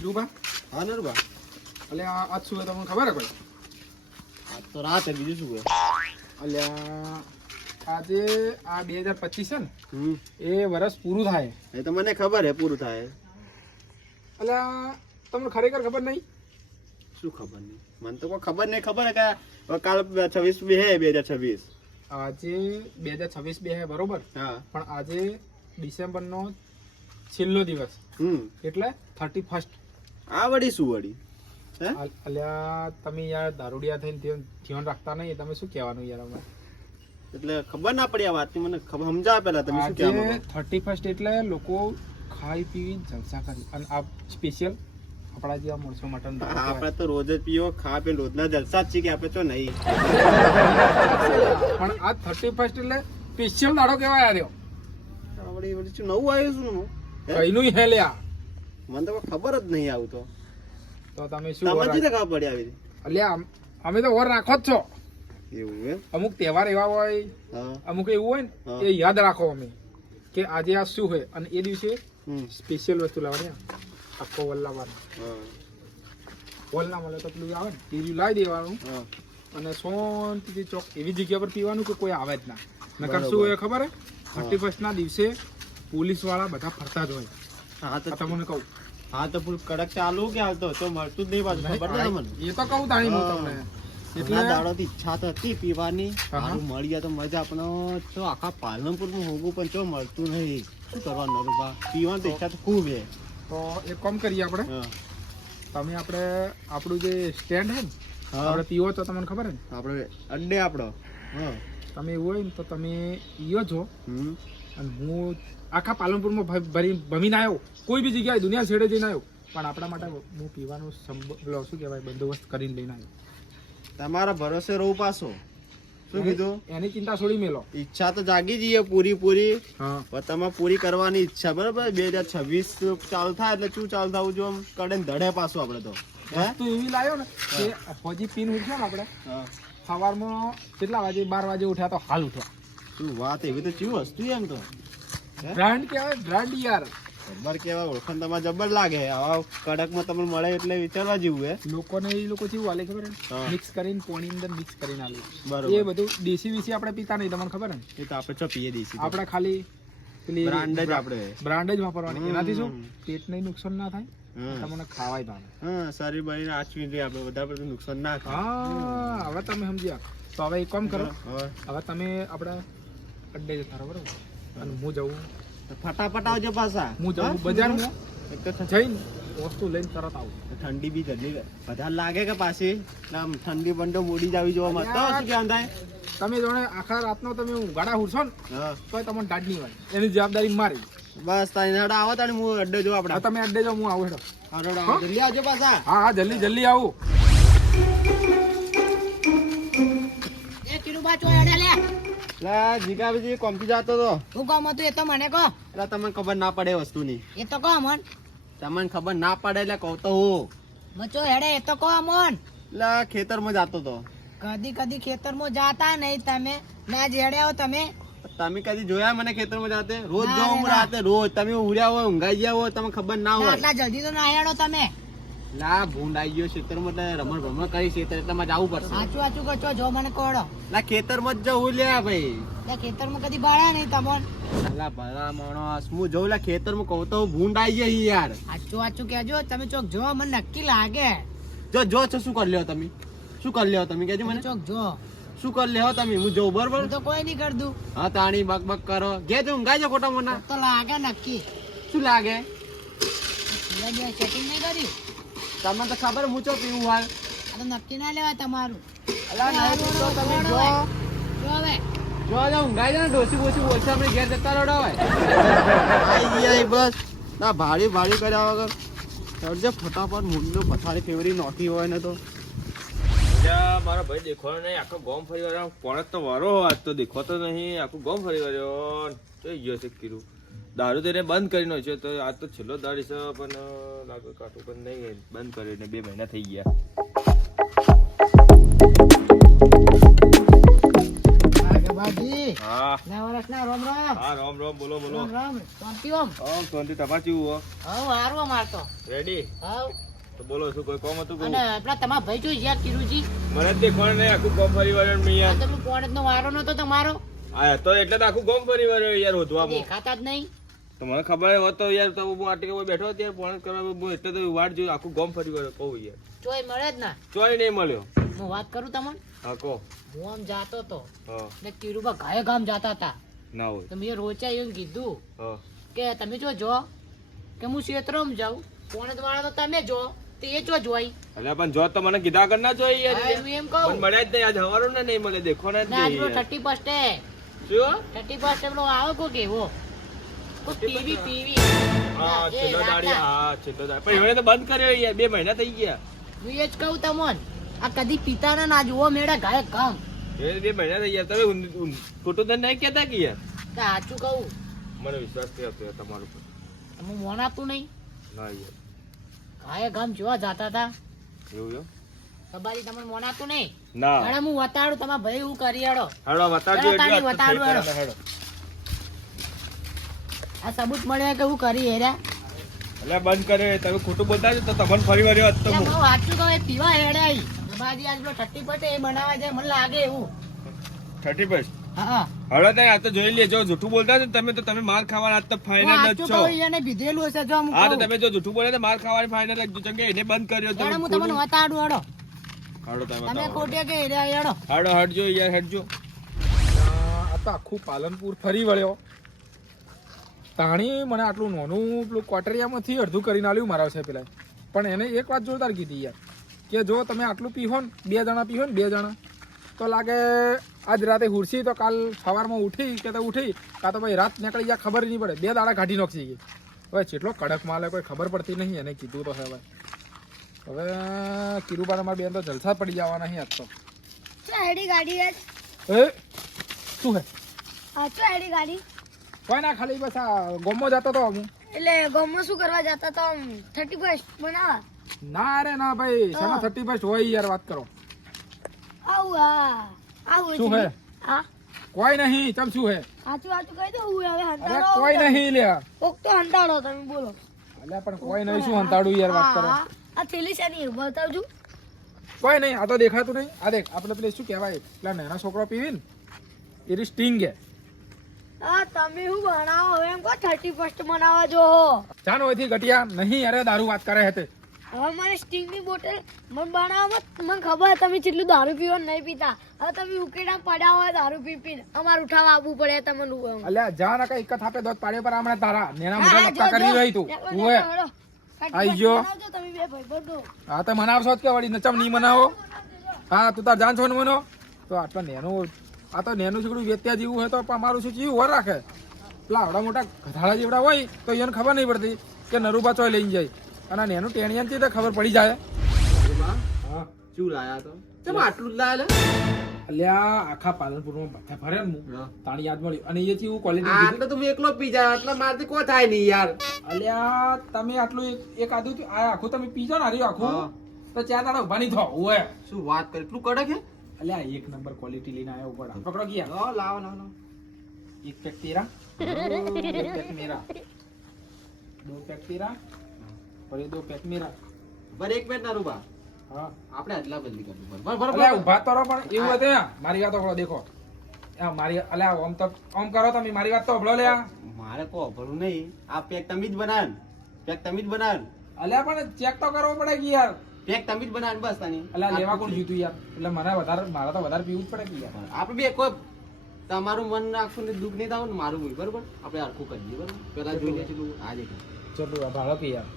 કીરુબા હા નરુબા એટલે આજ શું તમને ખબર હે કોઈ આજ તો રાત હે બીજું શું હે એટલે આજે આ 2025 છે ને હમ એ વર્ષ પૂરું થાય એ તો મને ખબર હે પૂરું થાય એટલે તમને ખરેખર ખબર નહીં શું ખબર નહીં મને તો કોઈ ખબર નહીં ખબર હે કે કાલ 26 બી હે 2026 આજે 2026 બે હે બરોબર હા પણ આજે ડિસેમ્બરનો છેલ્લો દિવસ એટલે 31st આ વડી શું વડી હે અલ્યા તમે યાર દારૂડિયા થઈને ધ્યાન રાખતા નહીં તમે શું કહેવાનું યાર અમે એટલે ખબર ના પડી આ વાતની મને ખબર સમજાવ પહેલા તમે શું કહેવા માંગો 31st એટલે લોકો ખાઈ પી જલસા કરી અને આ સ્પેશિયલ આપણા જેવા માણસો મટન આપણે તો રોજ જ પીઓ ખા પી રોજના જલસા જ છે કે આપણે તો નહીં પણ આ 31st એટલે સ્પેશિયલ દાડો કહેવાય આવ્યો વડી વડી શું નવું આવ્યું શું કઈનું હે લ્યા મને તો કોઈ ખબર જ નહીં આવું તો તમે શું તમને જ ખબર પડી આવી અલ્યા અમે તો ઓર રાખો જ છો એવું હે અમુક તહેવાર એવા હોય હા અમુક એવું હોય ને એ યાદ રાખો અમે કે આજે આ શું હોય અને એ દિવસે સ્પેશિયલ વસ્તુ લાવવાની આખો વલ્લાવાનો વલ ના મળે તો પેલું આવે ને ટીવી લાવી દેવાનું અને શાંતિથી ચોક એવી જગ્યા પર પીવાનું કે કોઈ આવે જ ના નકર શું હોય ખબર હે 31st ના દિવસે પોલીસ વાળા બધા ફરતા જ હોય હા તો તમને કહું હા તો ફૂલ કડક ચાલુ કે હાલ તો મળતું જ નહીં પાછું ખબર ને મને એ તો કહું તાણી હું તમને એટલે દાડોથી ઈચ્છા તો હતી પીવાની સારું મળી ગયા તો મજા આપણને તો આખા પાલનપુરમાં હોગું પણ ચો મળતું નહીં શું કરવાનું નરુબા પીવાની તો ઈચ્છા તો ખૂબ હે તો એક કામ કરીએ આપણે તમે આપણે આપણું જે સ્ટેન્ડ હે ને આપણે પીવો તો તમને ખબર હે ને આપણે અડ્ડે આપણો તમે એવું હોય ને તો તમે ઈયો છો અને હું આખા પાલનપુરમાં ભમીને આવ્યો કોઈ બી જગ્યાએ દુનિયા છેડે જઈને આવ્યો પણ આપણા માટે હું પીવાનું શું કહેવાય બંદોબસ્ત કરીને લઈને આવ્યો તમારા ભરોસે રહું પાછો શું કીધું એની ચિંતા છોડી મેલો ઈચ્છા તો જાગી જઈએ પૂરી હા પણ તમારે પૂરી કરવાની ઈચ્છા બરાબર 2026 ચાલુ થાય એટલે શું ચાલુ થવું જો કડે ધડે પાછું આપણે તો વસ્તુ એવી લાવ્યો ને કે ફોજી પીન ઉઠ્યો ને આપણે સવારમાં કેટલા વાગે 12 વાગે ઉઠ્યા તો હાલ ઉઠ્યા શું વાત એવી તો ચીવ વસ્તુ એમ તો બ્રાન્ડ કહેવાય બ્રાન્ડ યાર જબ્બર કેવાય ઓળખાણ તમારે જબ્બર લાગે આવા કડકમાં તમને મળે એટલે વિચારવા જેવું હે લોકોને એ લોકો જેવું હાલે ખબર હે મિક્સ કરીને પાણી અંદર મિક્સ કરીને આલે બરોબર એ બધું દેશી વિશે આપણે પીતા નહીં તમને ખબર હે એ તો આપણે ચો પીએ દેશી આપણે ખાલી પેલી બ્રાન્ડ જ આપણે બ્રાન્ડ જ વાપરવાની એનાથી શું પેટને નુકસાન ના થાય તમને ખાવાય ભાવે હા શરીર બનીને આચવી દે આપણે બધા બધું નુકસાન ના થાય હા હવે તમે સમજ્યા તો હવે એક કામ કરો હવે તમે આપણે અડ્ડે જતા રહો બરોબર અને હું જવું ફટાફટ આવજો પાછા હું જવું બજારમાં જઈને વસ્તુ લઈને તરત આવું ઠંડી બી જલ્દી વધારે લાગે કે પાછી આમ ઠંડી બંડો મોડી જ આવી જોવા મત શું કેમ થાય તમે જોડે આખા રાતનો તમે ગાડા ઉડશો ને તો તમને દાઢ નહીં હોય એની જવાબદારી મારી બસ તારી હેડો આવો તારી હું અડ્ડે જો આપણે તમે અડ્ડે જાઓ હું આવું હેડો જલ્દી આવજો પાછા હા હા જલ્દી જલ્દી આવું એ કિરુબા ચો હેડે લે લા જીગાબીજી કોમથી જાતો તો હું કામ હતું એ તો મને કહો એટલે તમને ખબર ના પડે વસ્તુની એ તો કહો મન તમને ખબર ના પડે એટલે કહું તો હું મચો હેડે એ તો કહો મન એટલે ખેતરમાં જાતો તો કદી કદી ખેતરમાં જાતા નહીં તમે ના જ હેડે આવો તમે તમે કદી જોયા મને ખેતરમાં જાતે રોજ જોઉં હું રાતે રોજ તમે ઉડ્યા હોય ઊંઘાઈ ગયા હોય તમને ખબર ના હોય આટલા જલ્દી તો ના હેડો તમે લા ભૂંડ આવી ગયો ખેતરમાં એટલે રમણ ભમણ કરી ખેતર એટલે મારે જવું પડશે સાચું સાચું કહો છો જો મને કોડો લા ખેતરમાં જ જવું લ્યા ભાઈ એટલે ખેતરમાં કદી બાળ્યા નહીં તમોન લા ભલા માણસ હું જઉં લા ખેતરમાં કહું તો ભૂંડ આવી જાય યાર સાચું સાચું કહેજો તમે ચોક જો મને નક્કી લાગે જો જો છો શું કરી લ્યો તમે શું કરી લ્યો તમે કહેજો મને ચોક જો શું કરી લ્યો તમે હું જઉં બરોબર હું તો કોઈ નહીં કર દઉં હા તાણી બક બક કરો ઘેર જો ઊંઘાઈ જાઓ ખોટા મોના તો લાગે નક્કી શું લાગે સેટિંગ નહીં કર્યું તમને તો ખબર હું ચો પીવું હાલ આ તો નક્કી ના લેવાય તમારું અલા નહીં પીતો તમે જો જો હવે જો ઊંઘાઈ જાય ને ડોસી બોસી બોલશે આપણે ઘેર જતા રડો હોય આઈ ગયા બસ ના ભાડી ભાડી કર્યા વગર ચડજે ફટાફટ મુંડો પથારી ફેવરી નોખી હોય ને તો મારો ભાઈ દેખવાનો નહીં આખો ગોમ ફરી વાળો પોણક તો વારો આજ તો દેખવાતો નહીં આખું ગોમ ફરી વાળ્યો જોઈ ગયો છે કીધું દારૂ તો એને બંધ કરીને છે તો આજ તો છેલ્લો દાડી છે પણ લાગે કાઠું પણ નહીં બંધ કરીને 2 મહિના થઈ ગયા બાજી હા ના વર્ષના રોમ રોમ હા રામ રામ બોલો બોલો રોમ રોમ શાંતિ ઓમ ઓમ શાંતિ તમારે કેવું હો હવ હારું મારતો રેડી હવ તો બોલો શું કોઈ કોમ હતું અને પેલા તમારા ભાઈ જો યાર કિરુજી મને દેખવાનું નહીં આખું ગોમ પરિવાર આ યાર તો કોણ નો વારો નતો તમારો આ તો એટલે તો આખું ગોમ પરિવાર યાર હોધવામાં દેખાતા જ નહીં તો મને ખબર હોત તો યાર તો હું આટકે બેઠો ત્યારે ફોન કરવા હું એટલે તો વાટ જોઈ આખું ગોમ પરિવાર કહું યાર ચોય મળે જ ના ચોય નહીં મળ્યો હું વાત કરું તમને હા કહો હું આમ જાતો તો હા ને કિરુબા ગાયે ગામ જાતા હતા ના હોય તો મેં રોચા એવું કીધું હા કે તમે જો કે હું ક્ષેત્રમાં જાઉં કોણ વાળા તો તમે જો તે એ જો જોઈ એટલે પણ જો તો મને કીધા કર ના જોઈએ યાર હા, હું એમ કહું. મને મળ્યા જ નહીં આજ હવારો ને નહીં મળે દેખો ને જ ના આજ નહીં યાર. 31 શું 31 પેલો આવે કો કેવો ટીવી હા છેલ્લો દાડી હા છેલ્લો દાડી પણ એવડે તો બંધ કર્યો યાર 2 મહિના થઈ ગયા હું એ જ કહું તમોન આ કદી પિતાના ના જુઓ મેળા ગાયક કામ એ 2 મહિના થઈ ગયા તમે ખોટું તો નહીં કહેતા કે યાર કે સાચું કહું મને વિશ્વાસ થયો છે તમારો પર તમે મોન આપતું નહીં ના યાર ગાયક ગામ જોવા જાતા હતા એવું એમ? સબારી તમને મોન આપતું નહીં ના હેડો હું વતાડું તમારા ભાઈ હું કરી હેડો હાડો બતાવજો હેડો તાળી એટલે બતાડો, થઈ હેડો. ગયા હેડો. આ સબૂત મળ્યા કે હું કરી હેર્યા એટલે બંધ કર્યો તમે ખોટું બોલતા છો તો તમને ફરી વાર વાત તો એટલે હું બહુ સાચું કહું એ પીવા હેડ્યા ઈ. સબારી આજ પેલો 30 એ બનાવવા જાય મને લાગે એવું 31 હા હળો તો આ તો જોઈ લેજો જૂઠું બોલતા છો ને તમે માર ખાવાના આજ તો હું ફાઇનલ જ સાચું છો કહું એને પીધેલું હશે જો હું હા તો કહું. તમે જો જૂઠું બોલે તો માર ખાવાની ફાઇનલ રાખજો કેમ કે એને બંધ કર્યો હેડો હું તમે તમને વતાડું હેડો હાડો તમે તમે બતાવો. ખોટે કે હેડ્યા હેડો હાડો હટજો યાર હટજો આ તો આખું પાલનપુર ફરી વળ્યો તાણી મને આટલું નાનું પેલું કોટરિયામાંથી અડધું કરીને આલ્યું મારા છે પેલા પણ એને એક વાત જોરદાર કીધી યાર કે જો તમે આટલું પીહો ને 2 જણા પીહો ને 2 જણા તો લાગે આજ રાતે હુરસી તો કાલ સવારમાં ઉઠી કે તો ઉઠી કાં તો ભાઈ રાત નીકળી ગયા ખબર નહીં પડે 2 દાડા કાઢી નાખી ગઈ હવે જેટલો કડક માલ કોઈ ખબર પડતી નહીં એને કીધું તો હવે કિરુબા તમારા બેન તો જલસા પડી જવાના અહીં આજ તો હેડી ગાડી એ શું હે હેડી ગાડી કોઈ ના ખાલી બસ આ ગોમમાં જતો તો હું એટલે ગામમાં શું કરવા જતા તો 31 બનાવવા ના રે ના ભાઈ શાના 31 હોય યાર વાત કરો આવું શું હે હા કોઈ નહીં ચમ શું હે સાચું સાચું કહી દો હું હવે અરે હંતાડો કોઈ નહીં લ્યા કોક તો હંતાડો તમે બોલો અલ્યા પણ કોઈ નહીં શું હંતાડું યાર વાત કરો હા, આ થેલી શેની બતાવજો કોઈ નહીં આ તો દેખાતું નહીં આ દેખ આપણે પેલે શું કહેવાય પેલા નાના છોકરો પીવી ને એરી સ્ટિંગ હે હા તમે શું બનાવો હવે એમ કહો 31 બનાવવા જો જાન હોયથી ઘટિયા નહીં અરે દારૂ વાત કરે હતે હવે મારે સ્ટિંગ ની બોટલ મને બનાવવામાં મને ખબર તમે કેટલું દારૂ પીવો ને નહીં પીતા હવે તમે ઉકેડા પડ્યા હોય દારૂ પી પીને અમારે ઉઠાવવા આવવું પડે તમને અલ્યા જા ના કઈ એક થાપે દોત પાડે પર હમણાં તારા નેના મોઢા લપકા કરી રહી તું ઓએ આઈ ગયો. તમે બે ભાઈ બધો હા તો મનાવશો જ કે વળી નચમ નહીં મનાવો હા તું તાર જાન છો ને મનો તો આટલા નેનું આ તો નેનું છોકરું વેત્યા જેવું હોય તો અમારું શું જીવ વર રાખે પેલા આવડા મોટા ગધાડા જેવડા હોય તો એને ખબર નહીં પડતી કે નરુબા ચોય લઈને જાય અને નેનું ટેણિયાન તો ખબર પડી જાય હા શું લાયા તો કેમ આટલું જ લાયા અલ્યા આખા પાલનપુરમાં બધા ફરે ને હું તાણી યાદ મળ્યું અને એ ચીવું ક્વોલિટી આટલો તો એકલો પી જાય આટલા મારથી કોઈ થાય નહીં યાર અલ્યા તમે આટલું એક આદુ આ આખું તમે પીજો ને હાર્યું આખું હા. તો 4 દાડા ઉભા નહીં થાવ ઓએ શું વાત કરે એટલું કડક હે અલ્યા એક નંબર ક્વોલિટી લઈને આવ્યો ઉપર પકડો ગયા લાવો લાવો લાવો एक पैक तेरा एक पैक मेरा 2 पैक तेरा और ये 2 पैक मेरा બર એક મિનિટ ના રૂબા हाँ આપણે અદલા બદલી કરવું પડે બર અલ્યા ઉભા તો રહો પણ એવું હતું ને મારી વાત તો દેખો આ મારી અલ્યા ઓમ કરો તમે મારી વાત તો હબળો લે મારે કો ભરું નહીં આ પેક તમે જ બનાવ પેક તમે જ બનાવ અલ્યા પણ ચેક તો કરવો પડે કે યાર પેક તમે જ બનાવ બસ તાની અલ્યા લેવા કોણ જીતું યાર એટલે મને વધારે મારા તો વધારે પીવું જ પડે કે યાર આપણે બે કોઈ તમારું મન આખું ને દુઃખ નહીં થાવ ને મારું હોય બરોબર આપણે આખું કરીએ બરોબર પેલા જોઈ લઈશું તું આજે ચલો ભાડો પી યાર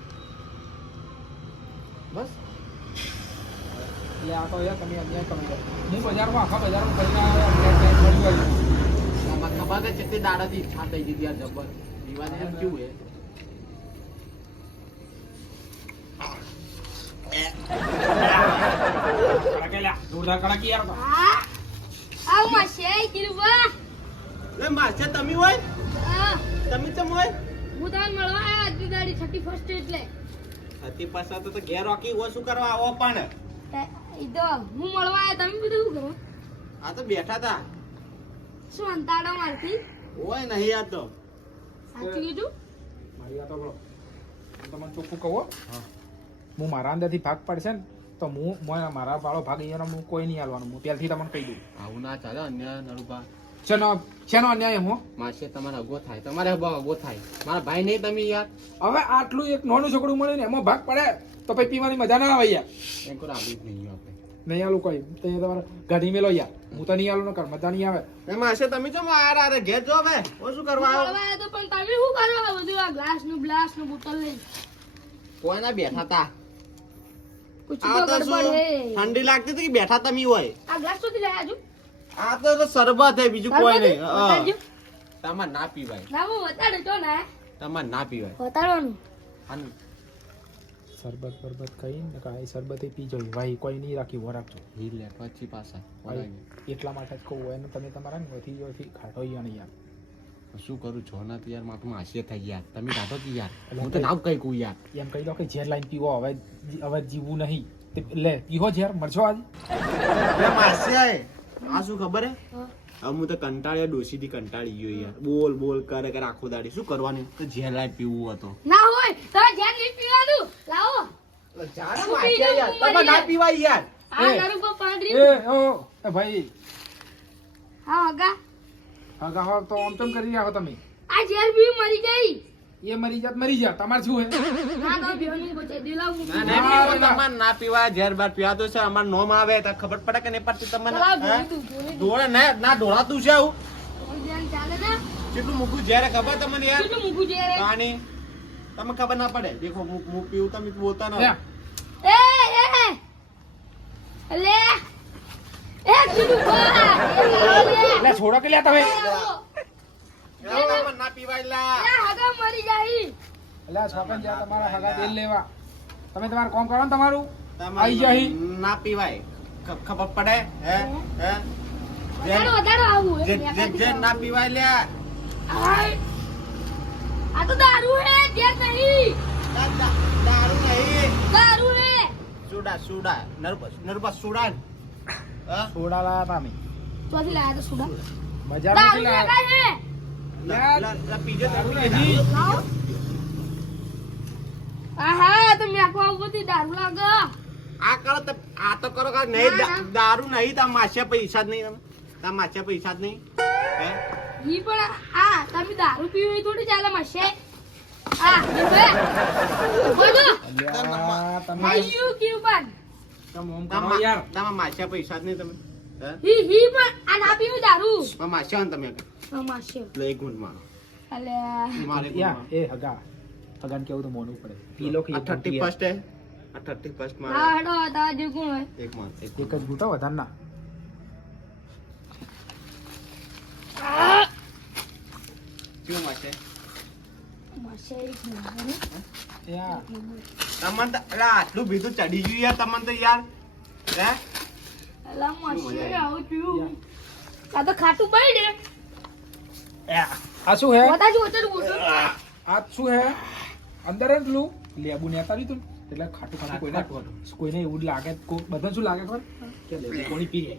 બસ એટલે આ તો યાર તમે અન્યાય કરી દો હું બજારમાં આખા બજારમાં ફરીને આવ્યો અન્યાય ટાઈમ મળી ગયો તમારે ખબર કે કેટલી દાડાથી ઈચ્છા થઈ ગઈ હતી યાર જબર વિવાદ એમ કેવું હે કડાકેલા જોરદાર કડાકી યાર તો આવ માસે કિરુબા એ માસે તમે હોય તમે ચમ હોય હું તમને મળવા આયા આજની ગાડી 31 એટલે અતિ પાછા તો ઘેર રોકી હો શું કરવા આવો પણ ઈદો હું મળવા આયા તમે બધું શું કરો આ તો બેઠા હતા શું અંતાડો મારતી ઓય નહીં આ તો સાચું કીધું મારી વાતો બોલો હું તમને ચોખ્ખું કહું હો. હું મારા અંદરથી ભાગ પડશે ને તો મારા વાળો ભાગ અહીંયાનો હું કોઈ નહીં હાલવાનું. હું પહેલથી તમને કહી દઉં. આવું ના ચાલે અન્ય નરુભા. શેનો અન્યાય હું માસે તમારે અગો થાય, તમારે અગો થાય. મારા ભાઈ નહીં તમે યાર. હવે આટલું એક નાનું છોકરું મળે ને એમાં ભાગ પડે તો પછી પીવાની મજા ના આવે યાર. એમ કોઈ આવી જ નહીં આપણે. નહીં આલું કોઈ તો એ તમારે ગાડી મેલો યાર. હું તો નહીં આલું ને કર મજા નહીં આવે. એ માસે તમે જો મારા અરે ઘેર જો બે ઓ શું કરવા આવ્યો? હવે તો પણ તમે શું કરવા બધું આ ગ્લાસ નું બોટલ લઈને કોઈ ના બેઠા તા. કુછ આ તો તો શું ગડબડ હે ઠંડી લાગતી હતી કે બેઠા તમે હોય. આ ગ્લાસ તો લઈ આજુ આ તો શરબત હે બીજું કોઈ નહીં. બતાડજો. તમારે ના પીવાય, ના હું બતાડો તો ના તમારે ના પીવાય. બતાડવાનું અને શરબત બરબત કઈ ને કાંઈ શરબત પી જોઈએ ભાઈ કોઈ નહીં રાખી ઉભો રાખજો. હીર લે પછી પાછા ભાઈ, એટલા માટે જ કહું હોય ને તમે તમારા ને વથી ખાટો યાર યાર. શું કરું છો ના યાર માથું માસે થઈ યાર. તમે કાઢો કે યાર હું તો નામ કઈ કહું યાર. એમ કહી દો કે ઝેર લાઈન પીવો હવે જીવવું નહીં. લે પીવો ઝેર મરશો આજે. માસે આ શું ખબર હે? હવે હું તો કંટાળ્યો, ડોશીથી કંટાળી ગયો યાર. બોલ બોલ કરે કરે આખો દાડી. શું કરવાનું? તો ઝેર લાઈટ પીવું હતો. ના હોય તો જ્યાં નહીં પીવાનું લાવો જાણે શું માસે પીધું? યાર. તમે ના પીવાય યાર. આ એ. તારું પર પાણી એ ભાઈ હા હગા હગા હો તો આમ તેમ કરી રહ્યા હો તમે. આ ઝેર બી મરી ગઈ એ મરી જા તમારે શું હે? ના તો ભીઓની બચે દિલાવ ના ના પીવો તમારે ના પીવાય. ઝેર બાર પીવા તો છે અમાર નોમ આવે તો ખબર પડે કે નહીં પડતી તમને? હે? ડોળે ના ના ડોળાતું છે આવું. ચાલે ને કેટલું મૂકું ઝેર ખબર તમને યાર? કેટલું મૂકું છે પાણી તમે ખબર ના પડે. દેખો હું પીવું તમે બોલતા લે, ના. લે એ કીધું લે છોડો કે લે તમે. તમારે ના પીવાય લા. હગા મરી જાય એટલે આ છોકરા જ્યાં તમારા હગા તેલ લેવા તમે તમારું કામ કરો ને તમારું તમારે આઈ જાય. ના પીવાય. ખબર પડે હે હે વધારો આવું જે જે જે ના પીવાય લ્યા. આ તો દારૂ હે ઝેર નહીં દારૂ નહીં. દારૂ હે સુડા સુડા નરબસ સુડા ને. હા? સોડા લાયા તમે ચોથી લાયા તો સુડા મજા દારૂ નથી લાયા. લેવાય હે લા પીજે દારૂ દારૂ નહીં. નહીં. આહા તો મેં આખો બધી દારૂ લાગે આ કરો તો આ તો કરો કે નહીં દારૂ નહીં. તાર માસે પૈસા જ નહીં. તમે તાર માસે પૈસા જ નહીં. હે ઈ પણ આ તમે દારૂ પીવી હોય થોડી ચાલે માશે આ બે બોલો અલ્યા, તમે આયુ ક્યુ પણ તમે આમ તાર કરો યાર. તમાર માસે પૈસા જ નહીં. તમે હે હી પણ આ ના પીવું દારૂ પણ માસે ને તમે માશે લે એક ગુંઠ મારો. અલ્યા મારે યા, એ હગાને કેવું તો મોનવું પડે. પી લો કે આ એક 31st હે. આ 31st મારે હા હેડો દા જે કોણ હોય એક માર એક જ ઘૂંટો વધારે ના. શું માસે? માશે એક નંબર યા, તમને તો અલા આટલું બીજું ચડી ગયું યાર તમને તો યાર. હે અલા માશે આવું થયું આ તો ખાટું પડી દે આ શું હે? બતા જો ઓચર બોટલ આ શું હે? અંદર જ પેલું લેબુ ને તારી તું એટલે ખાટું ખાટું કોઈને એવું જ લાગે. બધા શું લાગે ખબર કે લેબુ કોની પીએ.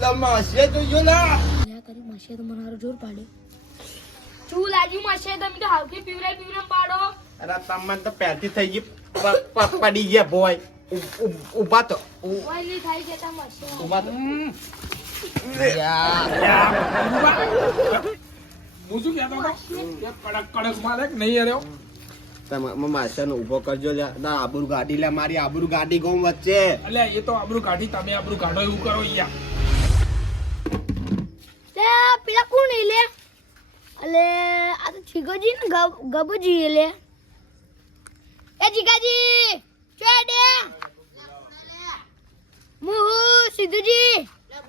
લા માસે તો જો લા. યા કરી માશે તો મનારો જોર પાડે ચૂ લાજી માશે તમે તો હાવકે પીવરાય પાડો અરે તમને તો પહેરથી થઈ ગઈ પડી ગયા બોય. ઉભા તો ઓય ની થાય છે તા માશે ઉભા તો. હું શું કહેતો હતો? કે કડક કડક મારે કે નહીં અરે તમે માસે ઉભો કરજો લ્યા. ના આબરૂ ગાડી લે મારી આબરૂ ગાડી ગોમ વચ્ચે. અલ્યા એ તો આબરૂ કાઢી તમે આબરૂ કાઢો એવું કરો યાર. તે પેલા કોણ લે અલે આ તો જીગાજી ને ગબજી લે એ જીગાજી ચોડે મુહુ સિદ્ધુજી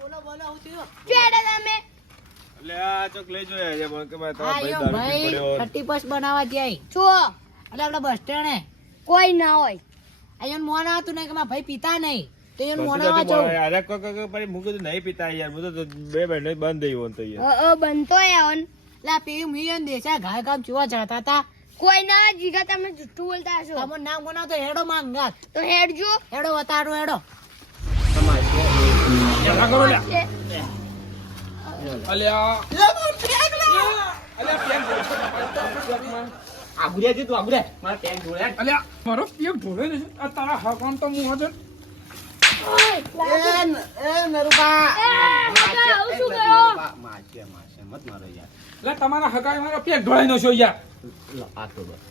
બોલો હું થયો ચોડે તમે એટલે આ ચોક લઈ જોઈએ આજે મને કે ભાઈ હા તમારો યો ભાઈ દારૂ ભાઈ પી પડ્યો. 31 બનાવવા જાય છો એટલે આપણે બસ સ્ટેન્ડે કોઈ ના હોય અહીંયા મોન આવતું નહીં કે મારા ભાઈ પીતા નહીં તો અહીંયા બસ મોનાવા તો જવું અરે પછી મૂકી તો નહીં પીતા યાર હું તો બે મહિને બંધ થઈ ગયો તો યાર બનતો યાર એટલે આ પેલી મી અને દેશા ઘાય કામ ચુવા જતા હતા કોઈ ના જીગા તમે જુઠ્ઠું બોલતા હશો તમારું નામ કોના તો હેડો માંગાત તો હેડજો હેડો વતાડો હેડો લ્યા, કરો લ્યા. અલ્યા અલ્યા પેન આગુરે જી તું આગુરે મારા ટેન્ક જોડે અલ્યા મારો પેક ઢોળે ને આ તારા હકામ તો હું હજર એ નરુબા આવું શું કર્યો? માછે મત મારો યાર એટલે તમારા હકાએ મારો પેક ઢોળાઈ નો છો યાર આ તો બસ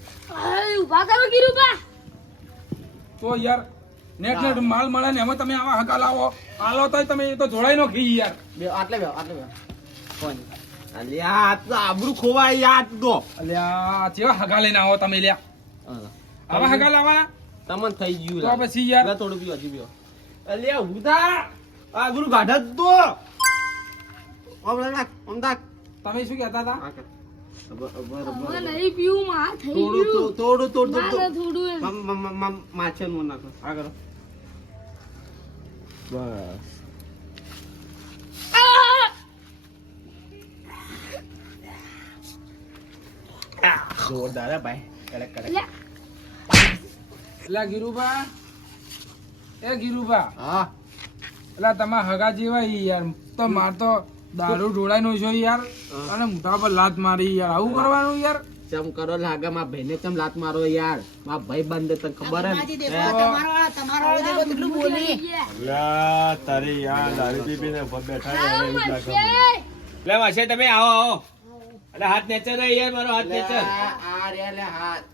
અરે ઉભા કરો ગીરુબા તો યાર નેટ નેટ માલ મળે ને એમાં તમે આવા હકા લાવો આલો તો તમે એ તો ઢોળાઈ નો ઘી યાર બે આટલે બે કોણ અલ્યા આ તો આબરૂ ખોવાય યાર તો અલ્યા કેવા હકા લઈને આવો તમે લ્યા આવા હકા લાવવાના તમને થઈ ગયું તો પછી યાર થોડું પીવા હજી પીવા અલ્યા ઉધા આબરૂ ગાઢા તો અમદાક તમે શું કહેતા હતા હવે નહીં પીવું માં થઈ ગયું થોડું મારે થોડું એમ. માછે નું નાખો આ કરો બસ જોરદાર હે ભાઈ કડક કડક લે, એટલે ગીરુબા એ ગીરુબા હા એટલે તમે હગા જેવા યાર તો માર તો દારૂ ઢોળાઈ નો છો યાર અને મોઢા પર લાત મારી યાર આવું કરવાનું યાર ચમ કરો લાગે માં ભાઈને ચમ લાત મારો યાર માં ભાઈ બંધ તને ખબર હે ગમાજી ને? દેખો તમારો દેખો કેટલું બોલી તારી યાર દારૂ પી પીને ઉપર બેઠા આવો એવું જ લાગે માસે. મને. લે માસે તમે આવો આવો અરે હાથ નેચર રે યાર મારો હાથ નેચર આ રે લે હાથ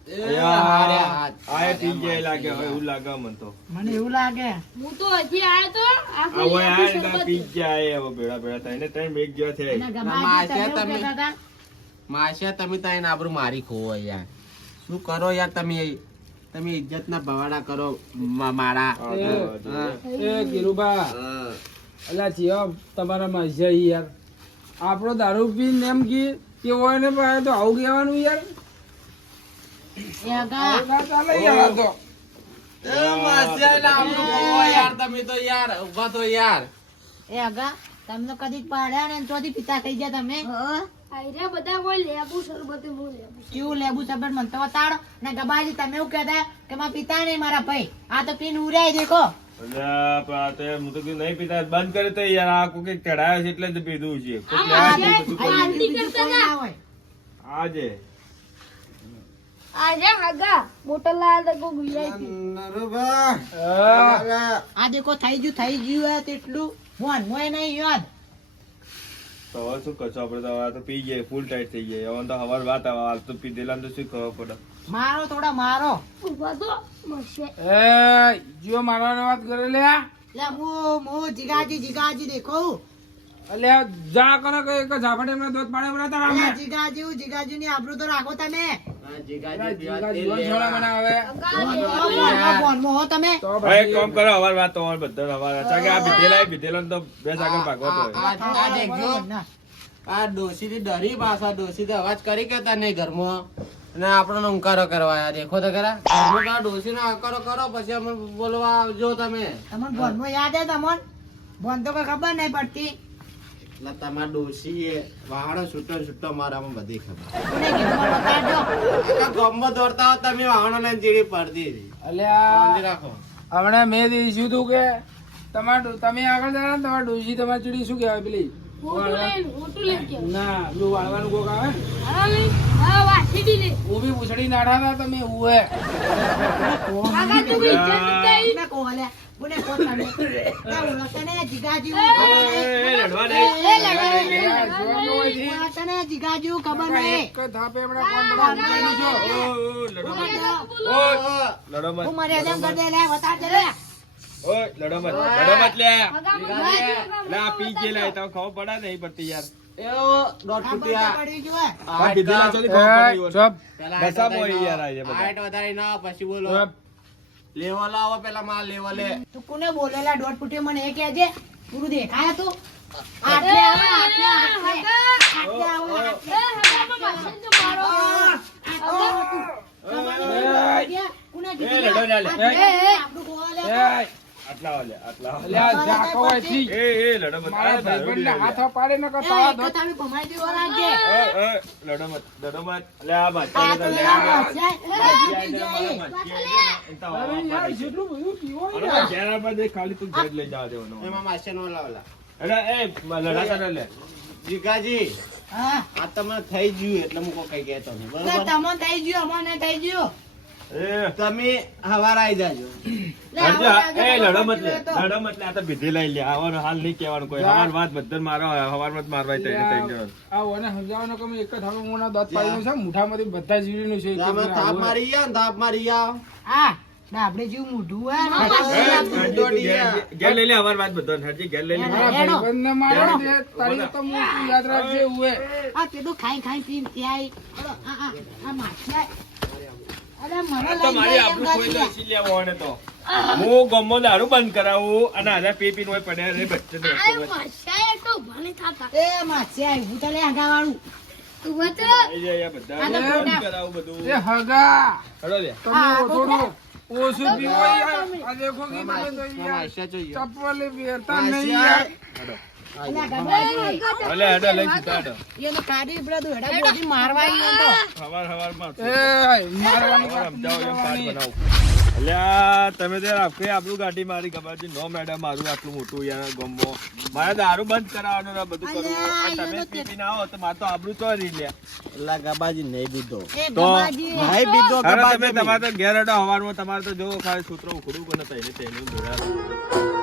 આ પી જાય લાગે હવે એવું લાગે મને તો મને એવું લાગે હું તો હજી આવ્યો તો આખું આવો યાર લેબુ ના શરબત. પી જાય હવે ભેળા ભેળા થઈને ત્રણ મેઘ જેવા થયા અને ગમાજી માસે તમે એવું તમે- કહેતા હતા? માશા તમે તાઈને આબરૂ મારી ખોવો યાર શું કરો યાર તમે ઇજ્જત ના ભવાડા કરો મારા એ ગીરુબા અલ્યા જીવા તમારા માસે યાર આપણો દારૂ પીને એમ કી કે હોય ને પાછે તો આવું કહેવાનું યાર એ આગા આવું ના ચાલે યાર આ તો તમે તો યાર ઉભા તો યાર એ આગા તમને કદી પાડ્યા ને ચોથી પિતા થઈ ગયા તમે આયરા બધા કોઈ લેબુ શરબત હું લેબુ કેવું લેબુ સબર મને તો બતાડો ને ગબાજી તમે એવું કહેતા કે મારા પિતા નહીં મારા ભાઈ આ તો પીને ઉરાઈ દેખો અલ્યા પણ આ તો હું તો કીધું નહીં પીતા બંધ કરે તો યાર આ કોઈ ચડાયો છે એટલે જ પીધું છે કોક આજે લેવા દીધું તો આરતી બીજું કરતા કોઈ ના. ના હોય. આજે આજે હગા બોટલ લાયા તો કોઈ VIP. આ દેખો થઈ ગયું હે તેટલું મોન મોય નહીં યાદ તો હવે શું કરશો આપણે તો હવે આ તો પી જાય ફૂલ ટાઈટ થઈ જાય હવે તો હવાર વાત આવે હાલ તો પીધેલા ને તો શું ખબર પડે મારો થોડા મારો ઉભા તો મસે. એ જીઓ મારવાની વાત કરે લે લે હું જીગાજી દેખો અલ્યા જા કરો કે એક ઝાપડે એમને દોત પાડે બરાબર લે અમે જીગાજી ની આબરૂ તો રાખો તમે જીવન છોડા બનાવે ફોનમાં હો તમે તો હવે એક પછી કામ કરો હવાર વાત તો હવે બધા હવાર અચાકે આ પીધેલા તો બે આગળ ભાગવા તો હોય આ દેખજો આ ડોસી થી ડરી પાછા ડોસી થી અવાજ કરી કેતા નહીં ઘરમાં અને આપણને ઉંકારો કરવા આયા. દેખો તો ખરા ઘરમાં તો ડોસી નો આકારો કરો પછી અમે બોલવા આવજો તમે તમને ફોનમાં યાદ હે તમને ફોન તો કઈ ખબર નહીં પડતી એટલે તમારા ડોસી એ વાહણો છૂટો મારામાં બધી ખબર કોને કીધું મને બતાડજો ગમમાં દોડતા હો તમે વાહણો લઈને જેડી પડતી હતી. અલ્યા બાંધી રાખો હમણાં મેં દીધું તું કે તમે આગળ જરા ને તમારા ડોશી તમારી ચીડી શું કહેવાય પેલી હોટું લઈ ગયો. ના પેલું વાળવાનું કોક આવે ને હા લઈ. હા વાસીડી લે. ઊભી પૂછડી નાઠા હતા તમે ઉવે કાકા તું બી ઇજ્જત નથી. કોને કહો લે કોને કહો તમે લે ઓળખતા ને જીગાજી લડવા નહીં ઓળખતા ને જીગાજી ખબર નહીં એક થાપે હમણાં કોણ બનાવવાનું છો લડો મત હું મર્યાદા કરી દે લે બતાડજે લે ઓય લડો મત લે હગા માં લા પી ગયેલા તો ખબર પડે નહીં પડતી યાર એવો દોઢ આ ફૂટિયા પડી ગયું આ પીધેલા છો ખબર પડી હોય. ચપ દસા બોય યાર આ જે બધા. હાઈટ વધારી ના પછી બોલો ચપ લેવલ આવો પેલા માં લેવલે તું કોને બોલેલા દોઢ ફૂટે મને એ કહેજે પૂરું દેખાય તું આટલે આવે આટલે આવો હગા માં માસે જો મારો. કોને એ લડો લે લે. આપણું કહો લે એ આટલા વાલે આટલા એટલે આ ઝાંખો હોયથી એ લડો મત મારા આ દારૂ ભાઈબંધને પી લે. હાથ પાડે ન કરતા એ, તો તમે ભમાઈ દેવો લાગજે. લડો મત એટલે આ આ બાદશાહ તો લે આ માછલાઈ, એ જીતી જાય. અરે યાર જેટલું બધું પીવો અરે યાર. ઘેર પર દે, ખાલી તું ઘેર લઈ જવા દેવાનો. એમાં માસ્ટર નો લાવલા અરે એ લડાતા ન લે. જીગાજી હા, આ તમને થઈ ગયું એટલે હું કોઈ કઈ કહેતો નહીં તો બરોબર તમને થઈ ગયું, અમને થઈ ગયું. એ તમે હવાર આવી જાજો લે, હરજી, આવો એ આગળ લડો મત લે, પકડ્યો તો. લડો મત લે, આ તો ભીધી લઈ લે. આવવાનો હાલ નહીં કહેવાનું કોઈ. જા. હવાર વાત બધાને મારો, હવારમાં જ મારવાય તઈને તઈને. આ ઓને સમજાવવાનો કે મેં એક જ હાલો મોના દાંત પાડીને છે મુઠામાંથી બધા જીવીનું છે કે તમે મેં થાપ આવું મારી ગયા ને થાપ મારી ગયા હા, ને આપણે જેવું મોઢું હોય ને, હરજી, તું ઘેર લઈ લે, હવાર વાત બધાને. હરજી, ઘેર લઈ લે. મારા ભાઈબંધને માર્યો છે, તારી તો મોટું યાદ રાખજે એવું હે. આ પેલું ખાઈ પીને ત્યાં આ માછલાઈ. અરે મને આ તો લઈ મારી જાય એમ આબરૂ કોઈ ગાડી. નથી લેવો આને તો. હું ગામમાં દારૂ બંધ કરાવું અને આને પી પીને હોય પડ્યા રે બચ્ચે અરે માશાએ તો ભલે થાતા એ માછલાઈ, હું તો લે આગાવાળું. તું બતો બધા આ તો બંધ ખોટા. કરાવું બધું. એ હગા હેડો લે. તમે હા, થોડું ઓછું પીવો યાર. આ દેખો કે તમે તો યાર માસ્ટર જોઈએ ચપ્પલ પહેરતા નહીં યાર. અલ્યા ગબાજી, ભલે હેડો લઈ જતા હેડો. એને કાઢી પડ્યું, હેડા બોધી મારવા આવ્યો તો. હવારમાં એ મારવાની હવાર વાત સમજાવો એમ કાર્ડ નહીં બનાવું. અલ્યા તમે તો આખી આપણું ગાડી મારી ગબાજી. નો મેડમ, મારું આટલું મોટું યાર ગમો. મારે દારૂ બંધ કરાવવાનું ને બધું કરવું. અલ્યા, આ તમે એ તો પી પીને આવો તો મારે તો આબરૂ તો રહી લે. એટલે ગબાજી નહીં બીધો એ તો ગબાજી, નહીં બીધો અરે ગબાજી તમે તમારે તો ઘેર હેડો હવારમાં. તમારે તો જો ખાલી સૂત્રો ઉખડું કોને તઈને તઈને જોયા.